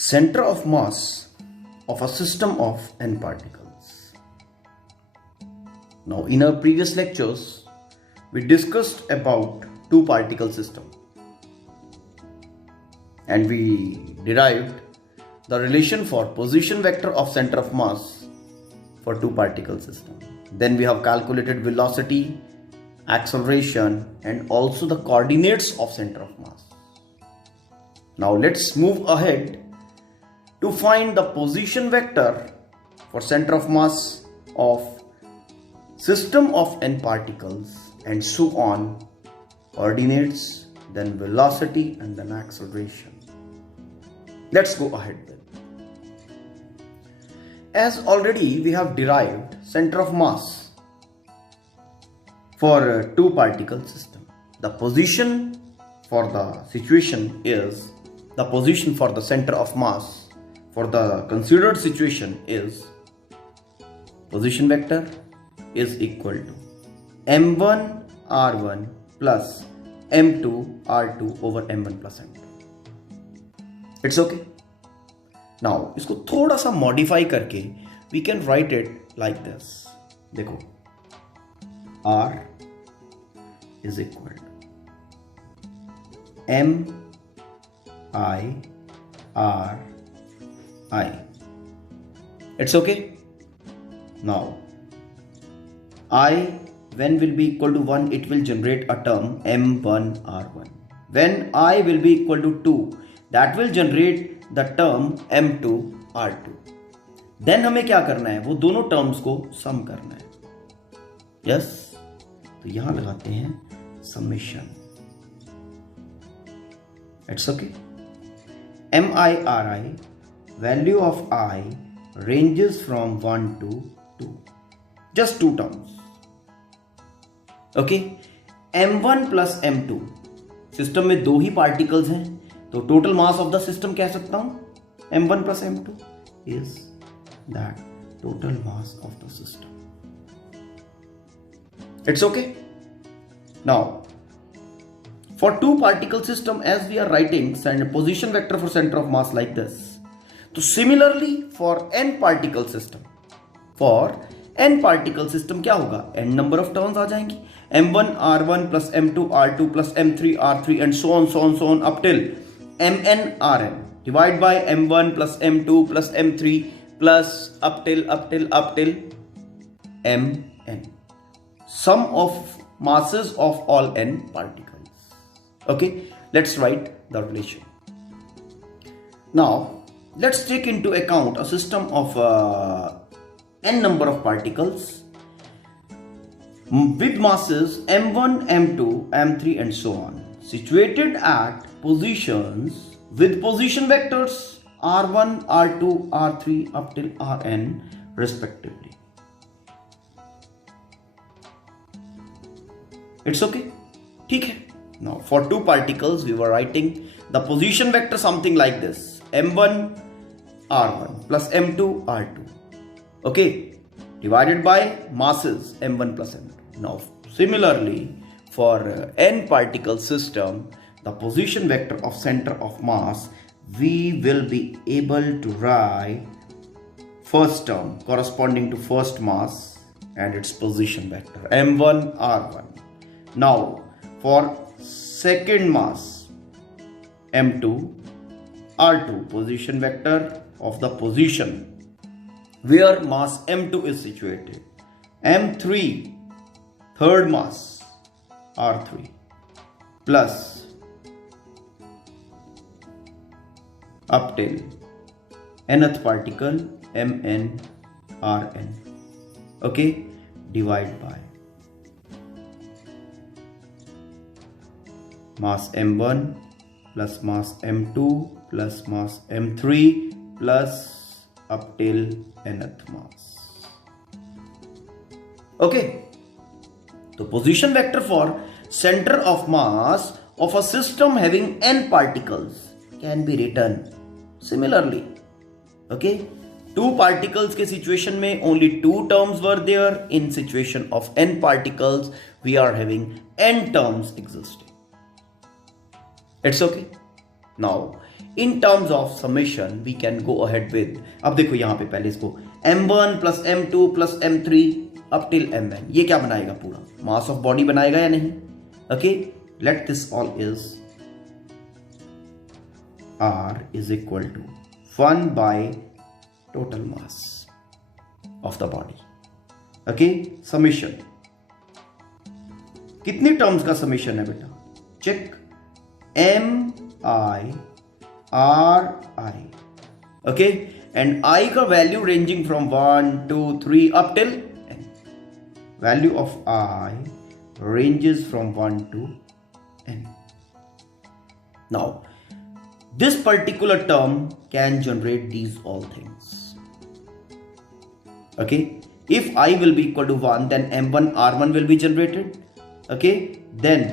center of mass of a system of n particles. Now, in our previous lectures, we discussed about two particle system and we derived the relation for position vector of center of mass for two particle system. Then we have calculated velocity, acceleration and also the coordinates of center of mass. Now let's move ahead to find the position vector for center of mass of system of n particles and so on, coordinates, then velocity and then acceleration. Let's go ahead then. As already we have derived center of mass for a two particle system. The position for the situation is, the position for the center of mass for the considered situation is, position vector is equal to m1 r1 plus m2 r2 over m1 plus m2. It's okay. Now इसको थोड़ा सा modify करके we can write it like this. देखो, r is equal to m I r I. It's okay. Now I, when will be equal to 1, it will generate a term m1 r1. When I will be equal to 2, that will generate the term m2 r2. Then हमें क्या करना है, वो दोनों terms को सम करना है. Yes, तो यहां लगाते हैं summation. It's okay. mi value of I ranges from 1 to 2. Just two terms. Okay. m1 plus m2, system में दो ही पार्टिकल्स हैं तो total mass of the system कह सकता हूं m1 plus m2 is that total mass of the system. It's okay. Now for two particle system, as we are writing position vector for center of mass like this, so similarly for n particle system, for n particle system क्या होगा, n number of terms आ जाएंगी, m1 r1 plus m2 r2 plus m3 r3 and so on up till mn rn, divide by m1 plus m2 plus m3 plus up till mn, sum of masses of all n particles. Okay, let's write the relation. Now let's take into account a system of n number of particles with masses m1, m2, m3 and so on, situated at positions with position vectors r1, r2, r3 up till rn respectively. It's okay. ठीक है. Now for two particles we were writing the position vector something like this, m1 r1 plus m2 r2, okay, divided by masses m1 plus m2. Now similarly for n particle system, the position vector of center of mass, we will be able to write first term corresponding to first mass and its position vector m1 r1. Now for second mass m2 r2, position vector of the position where mass m2 is situated, m3 third mass r3 plus up till nth particle mn rn, okay, divide by mass m1 plus mass m2 plus mass m3 plus up till nth mass. Okay, the position vector for center of mass of a system having n particles can be written similarly. Okay, two particles के situation में only two terms were there. In situation of n particles we are having n terms existing. It's okay. Now in terms of summation we can go ahead with, अब देखो यहां पे पहले इसको m1 plus m2 plus m3 up till mn, ये क्या बनाएगा, पूरा मास ऑफ बॉडी बनाएगा या नहीं. Okay, let this all is r is equal to 1 by total mass of the body. Okay, summation कितनी टर्म्स का समेशन है बेटा, check, m i r i. Okay, and i का value ranging from 1 2 3 up till n. Value of i ranges from 1 to n. Now this particular term can generate these all things. Okay, if I will be equal to 1, then m1 r1 will be generated. Okay, then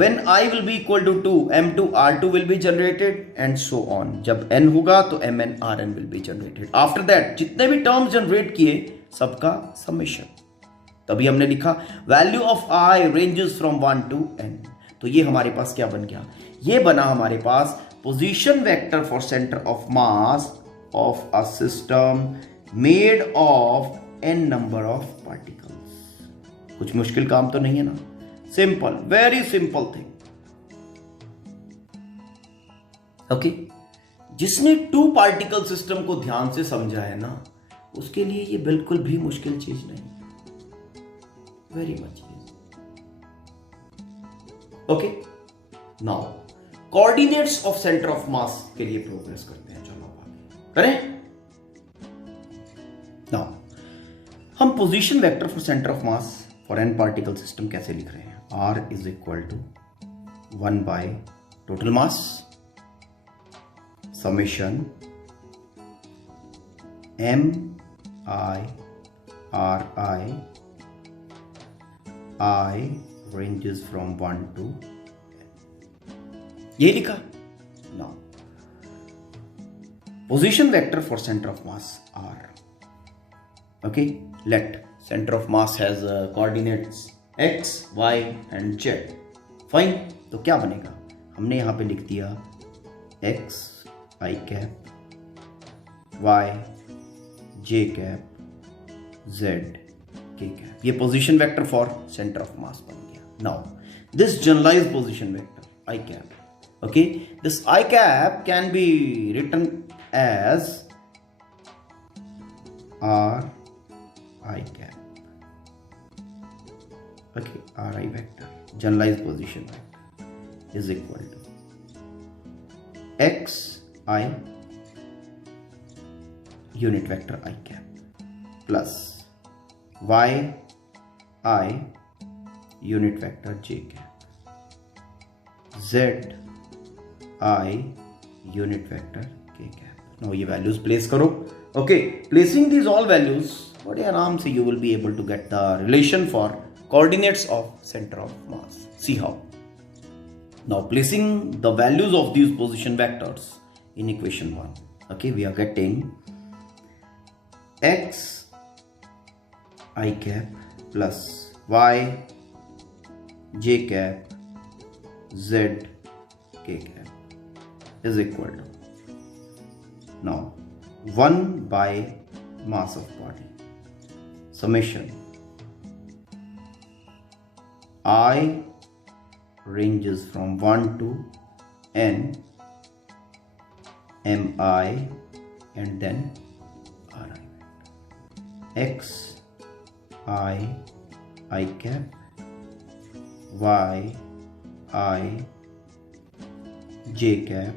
when I will be equal to 2, m2 r2 will be generated and so on. जब n होगा तो mn rn will be generated. After that जितने भी terms generate किए सबका summation. तभी हमने लिखा value of i ranges from 1 to n. तो ये हमारे पास क्या बन गया, ये बना हमारे पास position vector for centre of mass of a system made of n number of particles. कुछ मुश्किल काम तो नहीं है ना, simple, very simple thing. Okay, जिसने 2 पार्टिकल सिस्टम को ध्यान से समझा है ना, उसके लिए ये बिल्कुल भी मुश्किल चीज नहीं, very much easy. Okay, now coordinates of centre of मास के लिए प्रोग्रेस करते हैं. चलो आगे करें. नाउ हम position vector for centre of mass for n particle system कैसे लिख रहे हैं, r is equal to 1 by total mass summation m i r i ranges from 1 to, ये लिखा. Now position vector for centre of mass r. Okay, let centre of mass has coordinates x y and z. Fine, तो क्या बनेगा, हमने यहां पे लिख दिया x i cap, y j cap, z k cap. ये position vector for centre of mass बन गया. Now this generalized position vector i cap. Okay, this I cap can be written as R I cap. Okay, R I vector, generalized position vector, is equal to X I unit vector I cap plus Y I unit vector J cap, Z I unit vector k cap. Now ये values place करो. Okay, placing these all values, बड़े आराम से you will be able to get the relation for coordinates of center of mass. See how. Now placing the values of these position vectors in equation 1. Okay, we are getting x I cap plus y j cap z k cap is equal to, now 1 by mass of body summation I ranges from 1 to n mi and then ri. X I cap, y I j cap,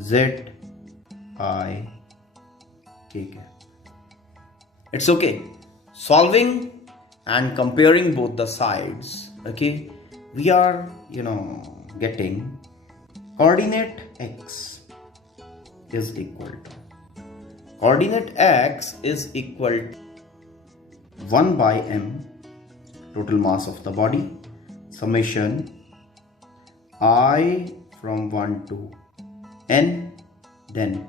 z I k cap. It's okay. Solving and comparing both the sides, okay, we are getting coordinate x is equal to, coordinate x is equal to 1 by m total mass of the body summation I from 1 to n, then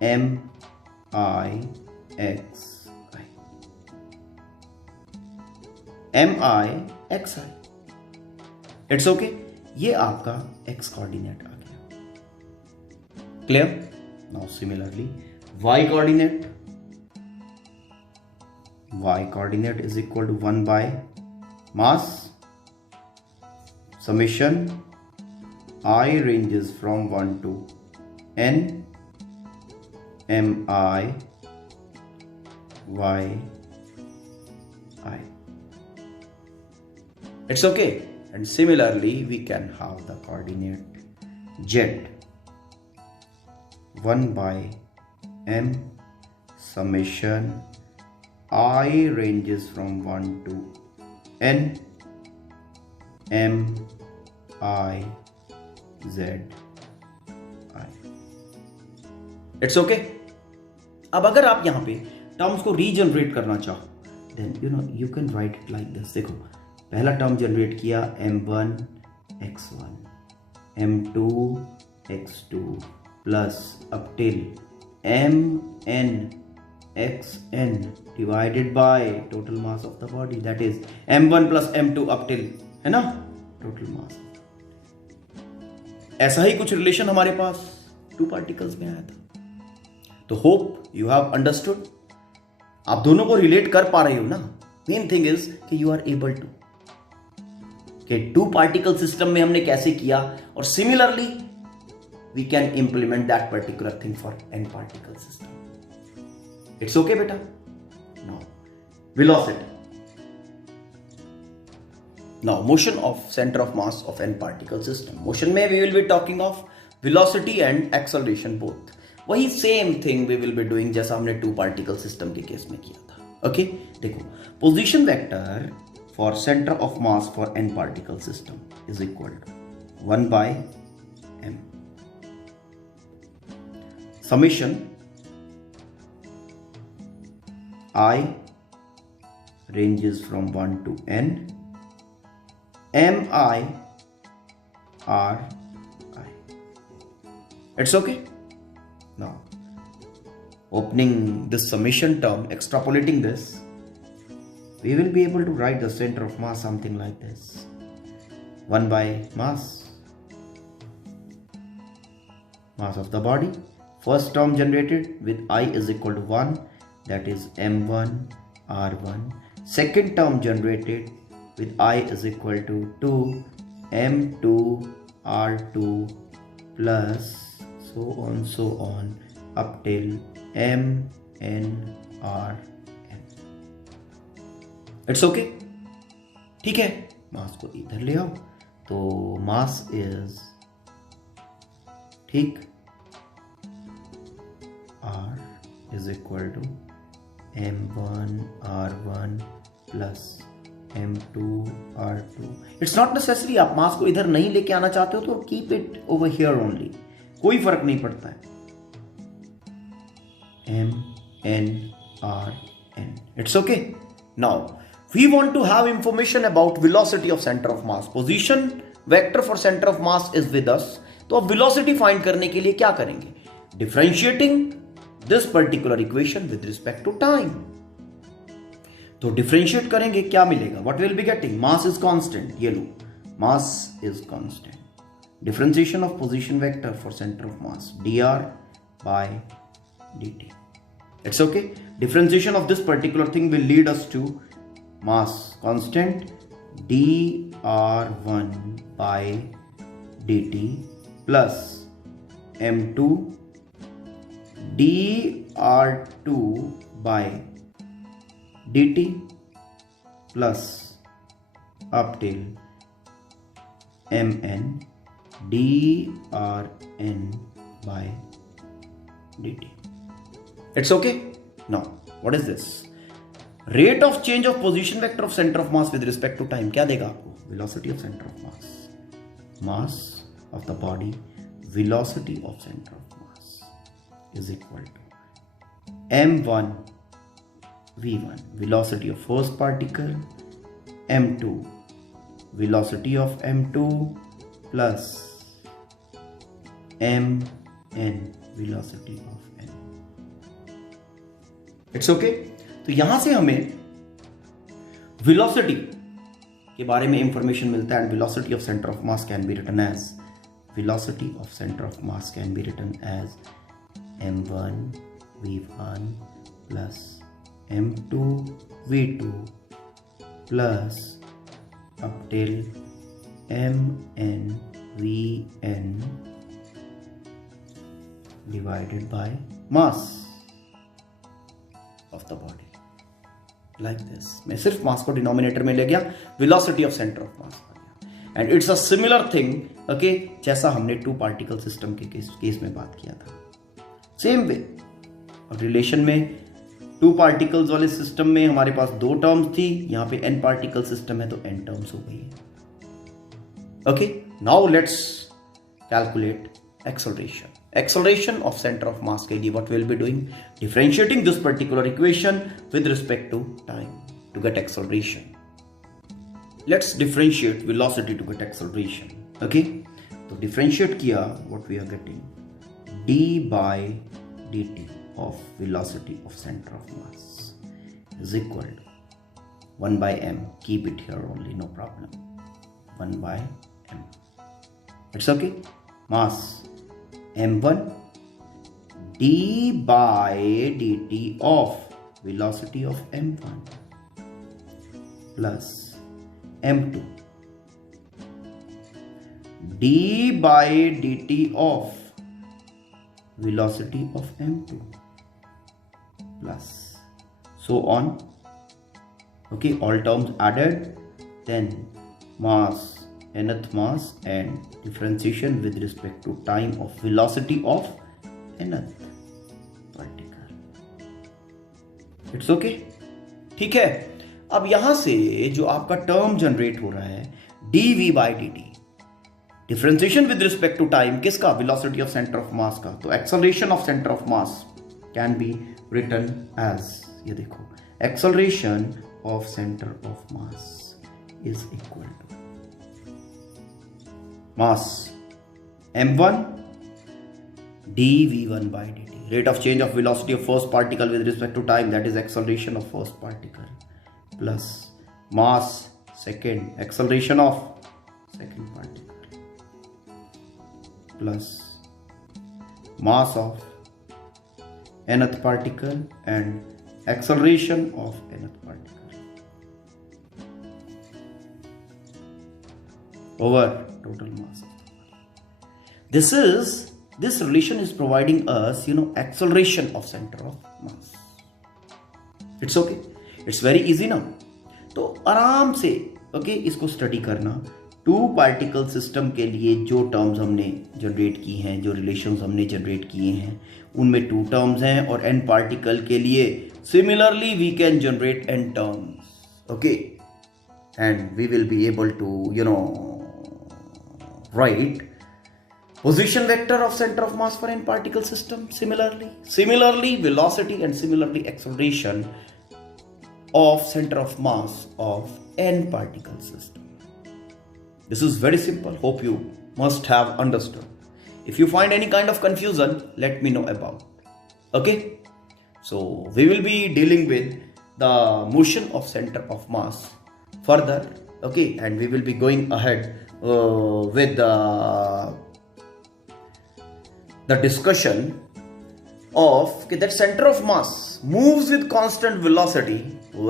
m I x I, m I x I. It's okay, ये आपका x coordinate आ गया. Clear? Now similarly, y coordinate is equal to 1 by mass summation I ranges from 1 to n mi y I. It's okay. And similarly, we can have the coordinate z 1 by m summation I ranges from 1 to n m I z I. It's okay. अब अगर आप यहाँ पे terms को regenerate करना चाहो then you can write it like this. देखो, पहला टर्म जनरेट किया m1 x1 m2 x2 plus up till mn xn divided by total mass of the body, that is m1 plus m2 up till, है ना, total mass. ऐसा ही कुछ relation हमारे पास two particles में आया था. तो होप यू हैव अंडरस्टूड. आप दोनों को रिलेट कर पा रहे हो ना. मेन थिंग इज कि यू आर एबल टू कि टू पार्टिकल सिस्टम में हमने कैसे किया, और similarly we can implement that particular thing for n particle system. It's okay बेटा. Now velocity. Now motion of centre of mass of n particle system. Motion में we will be talking of velocity and acceleration both. वही same thing we will be doing जैसा हमने two particle system के case में किया था. Okay, देखो, position vector for centre of mass for n particle system is equal to 1 by m summation I ranges from 1 to n mi r I. It's okay. Now, opening this summation term, extrapolating this, we will be able to write the center of mass something like this. 1 by mass of the body. First term generated with I is equal to 1, that is m1 r1. Second term generated with I is equal to 2 m2 r2 plus so on up till m n r n. It's okay. ठीक है, मास को इधर ले आओ. तो mass is, ठीक, r is equal to m1 r1 plus m2 r2. It's not necessary. आप मास को इधर नहीं लेके आना चाहते हो तो keep it over here only, कोई फर्क नहीं पड़ता है. m n r n. It's okay. Now we want to have information about velocity of center of mass. Position vector for center of mass is with us. तो अब velocity find करने के लिए क्या करेंगे? Differentiating this particular equation with respect to time. तो differentiate करेंगे, क्या मिलेगा? What will be getting? Mass is constant. ये लो, mass is constant. Differentiation of position vector for center of mass, dr by dt. It's okay. Differentiation of this particular thing will lead us to mass constant dr1 by dt plus m2 dr2 by dt plus up till mn drn by dt. It's okay. Now what is this? Rate of change of position vector of center of mass with respect to time क्या देगा आपको? Velocity of center of mass. Mass of the body, velocity of center of mass is equal to m1 v1, velocity of first particle, m2, velocity of m2 plus mn, velocity of n. It's okay. तो यहां से हमें velocity के बारे में information मिलता है. And velocity of centre of mass can be written as velocity of center of mass can be written as m1 v1 plus m2 v2 plus up till mn vn divided by mass of the body, like this. मैं सिर्फ मास को denominator में ले गया, velocity of centre of mass आ गया. And it's a similar thing, okay, जैसा हमने टू पार्टिकल सिस्टम के केस में बात किया था. Same way. और रिलेशन में टू पार्टिकल्स वाले सिस्टम में हमारे पास दो टर्म्स थी, यहां पे n पार्टिकल सिस्टम है तो n टर्म्स हो गई है. Okay, now let's calculate acceleration. Acceleration of center of mass के लिए what we'll be doing? Differentiating this particular equation with respect to time to get acceleration. Let's differentiate velocity to get acceleration. Okay, तो differentiate किया, what we are getting? d by dt of velocity of center of mass is equal to 1 by m. Keep it here only, no problem. 1 by m. It's okay. Mass m1 d by dt of velocity of m1 plus m2 d by dt of velocity of m2 plus so on. Okay, all terms added, then mass, nth mass, and differentiation with respect to time of velocity of nth particle. It's okay. ठीक है. अब यहां से जो आपका term generate हो रहा है dv by dt, differentiation with respect to time, किसका? Velocity of centre of mass का. तो acceleration of centre of mass can be written as, ये देखो, acceleration of centre of mass is equal to mass m1 dv1 by dt, rate of change of velocity of first particle with respect to time, that is acceleration of first particle, plus mass second, acceleration of second particle, plus mass of nth particle and acceleration of nth particle over total mass of the body. This relation is providing us, acceleration of center of mass. It's okay. It's very easy now. तो आराम से इसको study करना. To particle system के लिए जो terms हमने generate की हैं, जो रिलेशंस हमने जनरेट किए हैं, उनमें टू टर्म्स हैं, और n पार्टिकल के लिए similarly we can generate n terms. Okay, and we will be able to write position vector of center of mass for n particle system. Similarly velocity and similarly acceleration of center of mass of n particle system. This is very simple. Hope you must have understood. If you find any kind of confusion, let me know about. Okay, so we will be dealing with the motion of center of mass further. Okay, and we will be going ahead with the discussion of that center of mass moves with constant velocity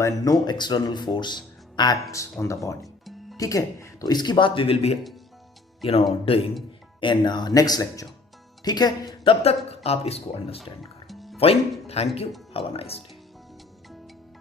when no external force acts on the body. ठीक है, तो इसकी बात we will be doing in next lecture. ठीक है, तब तक आप इसको अंडरस्टैंड करो. Fine, thank you, have a nice day.